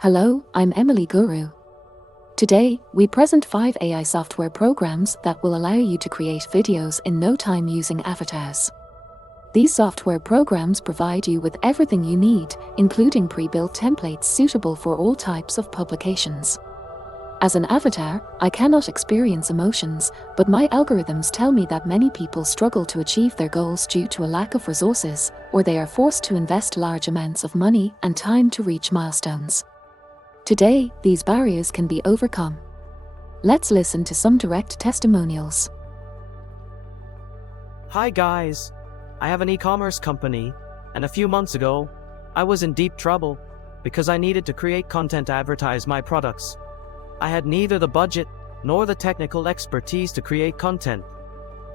Hello, I'm Emily Guru. Today, we present 5 AI software programs that will allow you to create videos in no time using avatars. These software programs provide you with everything you need, including pre-built templates suitable for all types of publications. As an avatar, I cannot experience emotions, but my algorithms tell me that many people struggle to achieve their goals due to a lack of resources, or they are forced to invest large amounts of money and time to reach milestones. Today, these barriers can be overcome. Let's listen to some direct testimonials. Hi guys, I have an e-commerce company, and a few months ago, I was in deep trouble because I needed to create content to advertise my products. I had neither the budget nor the technical expertise to create content.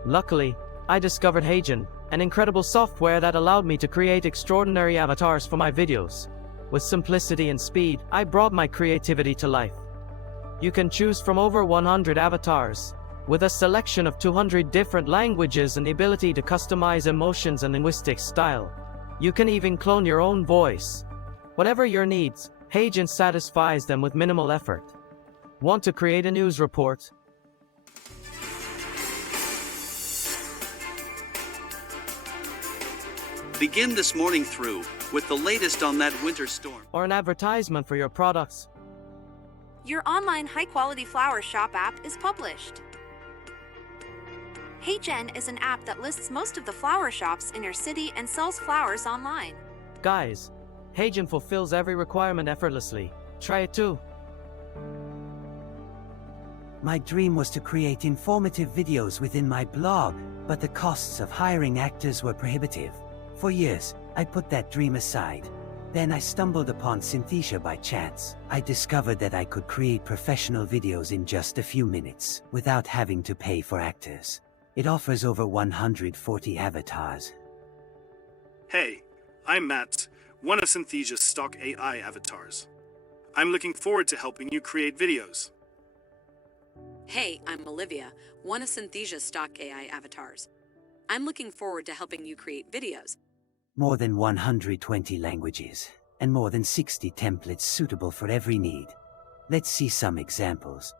Luckily, I discovered HeyGen, an incredible software that allowed me to create extraordinary avatars for my videos. With simplicity and speed, I brought my creativity to life. You can choose from over 100 avatars, with a selection of 200 different languages and the ability to customize emotions and linguistic style. You can even clone your own voice. Whatever your needs, HeyGen satisfies them with minimal effort. Want to create a news report? Begin this morning through with the latest on that winter storm. Or an advertisement for your products? Your online high-quality flower shop app is published. HeyGen is an app that lists most of the flower shops in your city and sells flowers online. Guys, HeyGen fulfills every requirement effortlessly. Try it too. My dream was to create informative videos within my blog, but the costs of hiring actors were prohibitive. For years, I put that dream aside. Then I stumbled upon Synthesya by chance. I discovered that I could create professional videos in just a few minutes, without having to pay for actors. It offers over 140 avatars. Hey, I'm Matt, one of Synthesya's stock AI avatars. I'm looking forward to helping you create videos. Hey, I'm Olivia, one of Synthesya's stock AI avatars. I'm looking forward to helping you create videos. More than 120 languages, and more than 60 templates suitable for every need. Let's see some examples.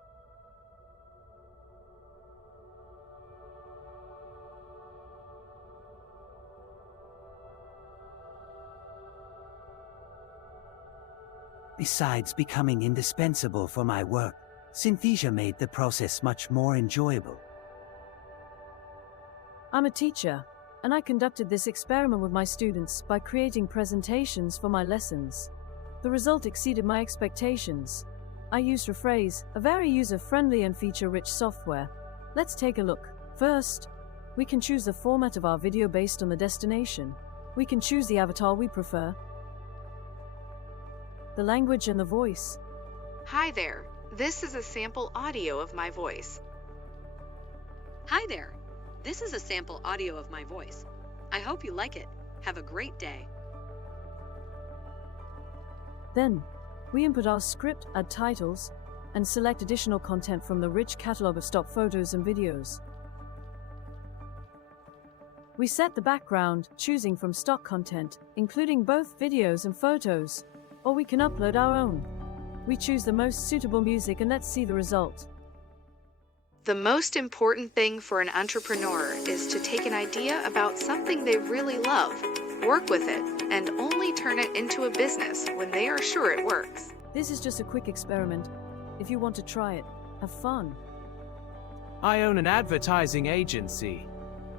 Besides becoming indispensable for my work, Synthesya made the process much more enjoyable. I'm a teacher, and I conducted this experiment with my students by creating presentations for my lessons. The result exceeded my expectations. I used Rephrase, a very user-friendly and feature-rich software. Let's take a look. First, we can choose the format of our video based on the destination. We can choose the avatar we prefer, the language and the voice. Hi there. This is a sample audio of my voice. Hi there. This is a sample audio of my voice. I hope you like it. Have a great day. Then, we input our script, add titles, and select additional content from the rich catalog of stock photos and videos. We set the background, choosing from stock content, including both videos and photos, or we can upload our own. We choose the most suitable music and let's see the result. The most important thing for an entrepreneur is to take an idea about something they really love, work with it, and only turn it into a business when they are sure it works. This is just a quick experiment. If you want to try it, have fun. I own an advertising agency,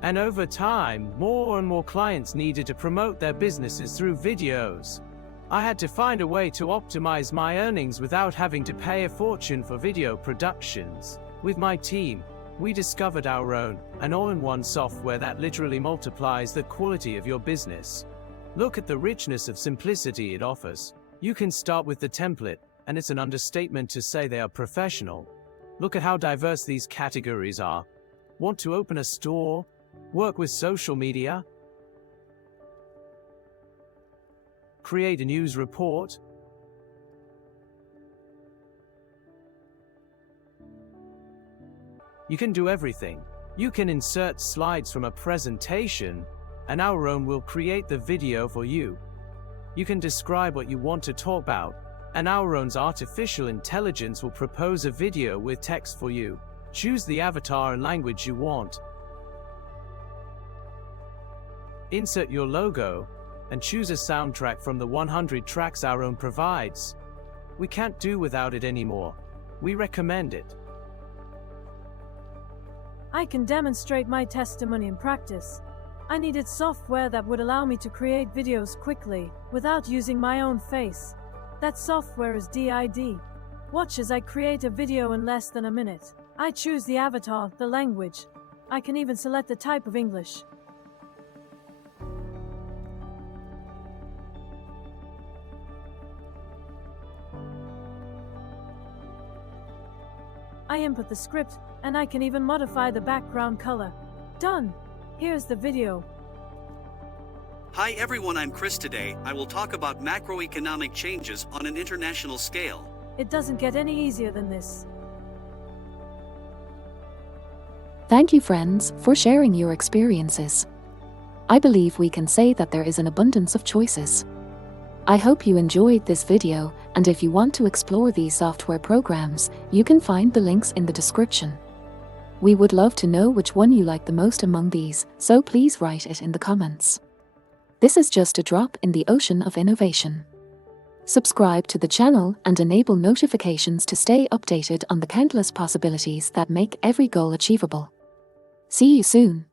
and over time, more and more clients needed to promote their businesses through videos. I had to find a way to optimize my earnings without having to pay a fortune for video productions. With my team, we discovered Hourone, an all-in-one software that literally multiplies the quality of your business. Look at the richness of simplicity it offers. You can start with the template, and it's an understatement to say they are professional. Look at how diverse these categories are. Want to open a store? Work with social media? Create a news report? You can do everything. You can insert slides from a presentation, and Hourone will create the video for you. You can describe what you want to talk about, and Hourone's artificial intelligence will propose a video with text for you. Choose the avatar and language you want. Insert your logo, and choose a soundtrack from the 100 tracks Hourone provides. We can't do without it anymore. We recommend it. I can demonstrate my testimony in practice. I needed software that would allow me to create videos quickly, without using my own face. That software is DID. Watch as I create a video in less than a minute. I choose the avatar, the language. I can even select the type of English. I input the script, and I can even modify the background color. Done! Here's the video. Hi everyone, I'm Chris. Today, I will talk about macroeconomic changes on an international scale. It doesn't get any easier than this. Thank you, friends, for sharing your experiences. I believe we can say that there is an abundance of choices. I hope you enjoyed this video, and if you want to explore these software programs, you can find the links in the description. We would love to know which one you like the most among these, so please write it in the comments. This is just a drop in the ocean of innovation. Subscribe to the channel and enable notifications to stay updated on the countless possibilities that make every goal achievable. See you soon.